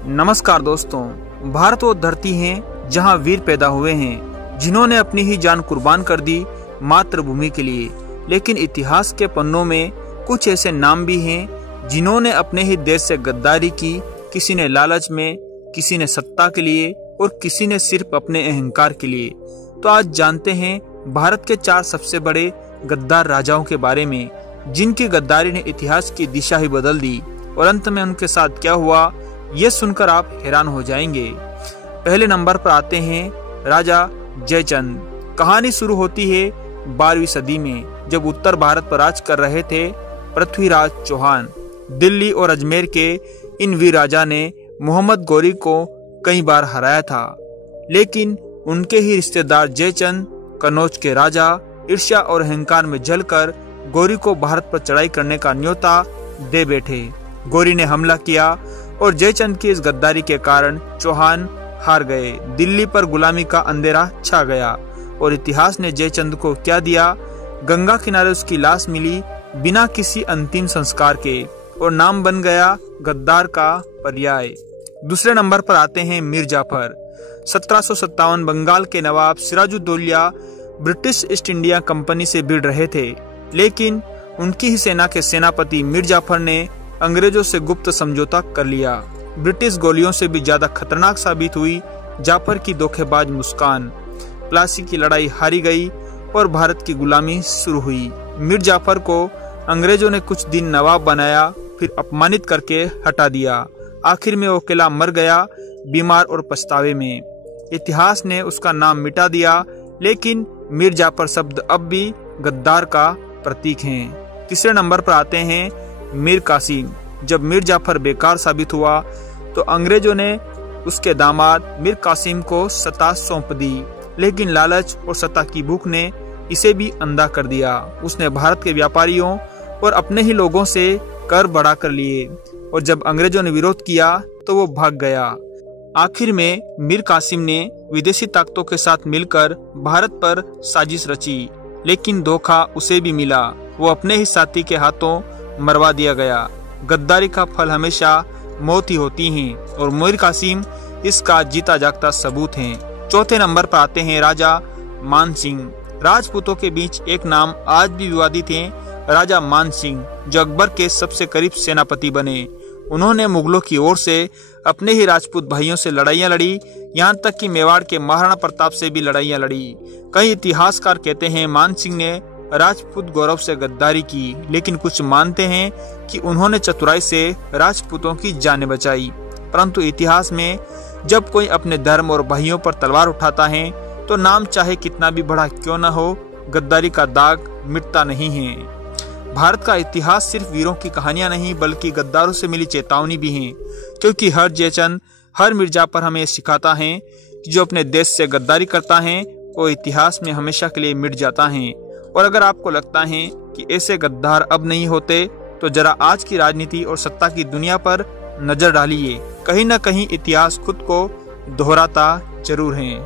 नमस्कार दोस्तों, भारत वो धरती है जहां वीर पैदा हुए हैं, जिन्होंने अपनी ही जान कुर्बान कर दी मातृभूमि के लिए। लेकिन इतिहास के पन्नों में कुछ ऐसे नाम भी हैं जिन्होंने अपने ही देश से गद्दारी की। किसी ने लालच में, किसी ने सत्ता के लिए और किसी ने सिर्फ अपने अहंकार के लिए। तो आज जानते हैं भारत के 4 सबसे बड़े गद्दार राजाओं के बारे में, जिनकी गद्दारी ने इतिहास की दिशा ही बदल दी। और अंत में उनके साथ क्या हुआ, ये सुनकर आप हैरान हो जाएंगे। पहले नंबर पर आते हैं राजा जयचंद। कहानी शुरू होती है 12वीं सदी में, जब उत्तर भारत पर राज कर रहे थे पृथ्वीराज चौहान। दिल्ली और अजमेर के इन वीर राजा ने मोहम्मद गौरी को कई बार हराया था, लेकिन उनके ही रिश्तेदार जयचंद कन्नौज के राजा ईर्ष्या और अहंकार में जलकर गौरी को भारत पर चढ़ाई करने का न्योता दे बैठे। गौरी ने हमला किया और जयचंद की इस गद्दारी के कारण चौहान हार गए। दिल्ली पर गुलामी का अंधेरा छा गया और इतिहास ने जयचंद को क्या दिया। गंगा किनारे उसकी लाश मिली बिना किसी अंतिम संस्कार के, और नाम बन गया गद्दार का पर्याय। दूसरे नंबर पर आते हैं मीर जाफर। 1757 बंगाल के nawab Sirajuddaula British East India Company से भिड़ रहे थे, लेकिन उनकी ही सेना के सेनापति मीर जाफर ने अंग्रेजों से गुप्त समझौता कर लिया। ब्रिटिश गोलियों से भी ज्यादा खतरनाक साबित हुई जाफर की धोखेबाज मुस्कान। प्लासी की लड़ाई हारी गई और भारत की गुलामी शुरू हुई। मीर जाफर को अंग्रेजों ने कुछ दिन नवाब बनाया, फिर अपमानित करके हटा दिया। आखिर में वो अकेला मर गया, बीमार और पछतावे में। इतिहास ने उसका नाम मिटा दिया, लेकिन मीर जाफर शब्द अब भी गद्दार का प्रतीक हैं। तीसरे नंबर पर आते हैं मीर कासिम। जब मीर जाफर बेकार साबित हुआ तो अंग्रेजों ने उसके दामाद मीर कासिम को सत्ता सौंप दी, लेकिन लालच और सत्ता की भूख ने इसे भी अंधा कर दिया। उसने भारत के व्यापारियों और अपने ही लोगों से कर बढ़ा कर लिए, और जब अंग्रेजों ने विरोध किया तो वो भाग गया। आखिर में मीर कासिम ने विदेशी ताकतों के साथ मिलकर भारत पर साजिश रची, लेकिन धोखा उसे भी मिला। वो अपने ही साथी के हाथों मरवा दिया गया। गद्दारी का फल हमेशा मौत ही होती है, और मीर कासिम इसका जीता जागता सबूत है। चौथे नंबर पर आते हैं राजा मान सिंह। राजपूतों के बीच एक नाम आज भी विवादित है, राजा मान सिंह, जो अकबर के सबसे करीब सेनापति बने। उन्होंने मुगलों की ओर से अपने ही राजपूत भाइयों से लड़ाइयां लड़ी, यहाँ तक कि मेवाड़ के महाराणा प्रताप से भी लड़ाइयां लड़ी। कई इतिहासकार कहते हैं मान सिंह ने राजपूत गौरव से गद्दारी की, लेकिन कुछ मानते हैं कि उन्होंने चतुराई से राजपूतों की जानें बचाई। परंतु इतिहास में जब कोई अपने धर्म और भाइयों पर तलवार उठाता है तो नाम चाहे कितना भी बड़ा क्यों न हो, गद्दारी का दाग मिटता नहीं है। भारत का इतिहास सिर्फ वीरों की कहानियां नहीं, बल्कि गद्दारों से मिली चेतावनी भी है, क्योंकि हर जयचंद, हर मीर जाफर हमें सिखाता है कि जो अपने देश से गद्दारी करता है वो इतिहास में हमेशा के लिए मिट जाता है। और अगर आपको लगता है कि ऐसे गद्दार अब नहीं होते, तो जरा आज की राजनीति और सत्ता की दुनिया पर नजर डालिए। कहीं न कहीं इतिहास खुद को दोहराता जरूर है।